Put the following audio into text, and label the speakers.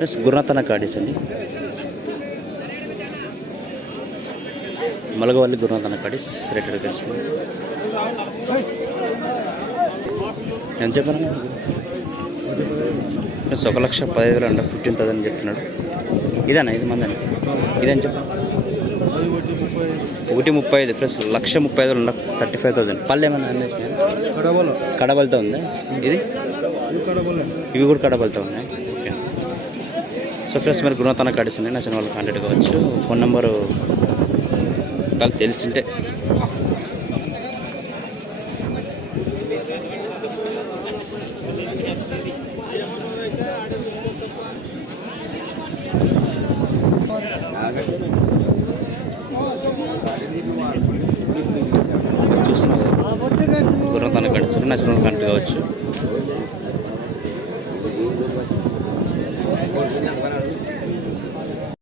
Speaker 1: Plus గుర్రతన కాడీస్ అండి. Malagavalli గుర్రతన కాడీస్ rated తెలుసుకుంది ఎంత చెప్పాను ప్లస్ ఒక లక్ష పదిహేను వేలు అంట ఫిఫ్టీన్ థౌసండ్ చెప్తున్నాడు. ఇదేనా? ఇది మందని? ఇదని చెప్పు ఒకటి ముప్పై ఐదు ప్లస్ లక్ష ముప్పై ఐదు ఉండ థర్టీ ఫైవ్ థౌసండ్. పళ్ళు ఏమన్నా
Speaker 2: కడవలో.
Speaker 1: కడబలతో ఉందా? ఇది? ఇవి కూడా కడబలతో ఉన్నాయి? సో ఫ్రెండ్స్ మరి గుణతన కార్డ్స్ ఉన్నాయి నచ్చిన వాళ్ళు కాంటాక్ట్ కావచ్చు. ఫోన్ నెంబరు కాదు తెలిసింటే. చూస్తున్నారు గుర్రం తన కడిచి కంటి కావచ్చు.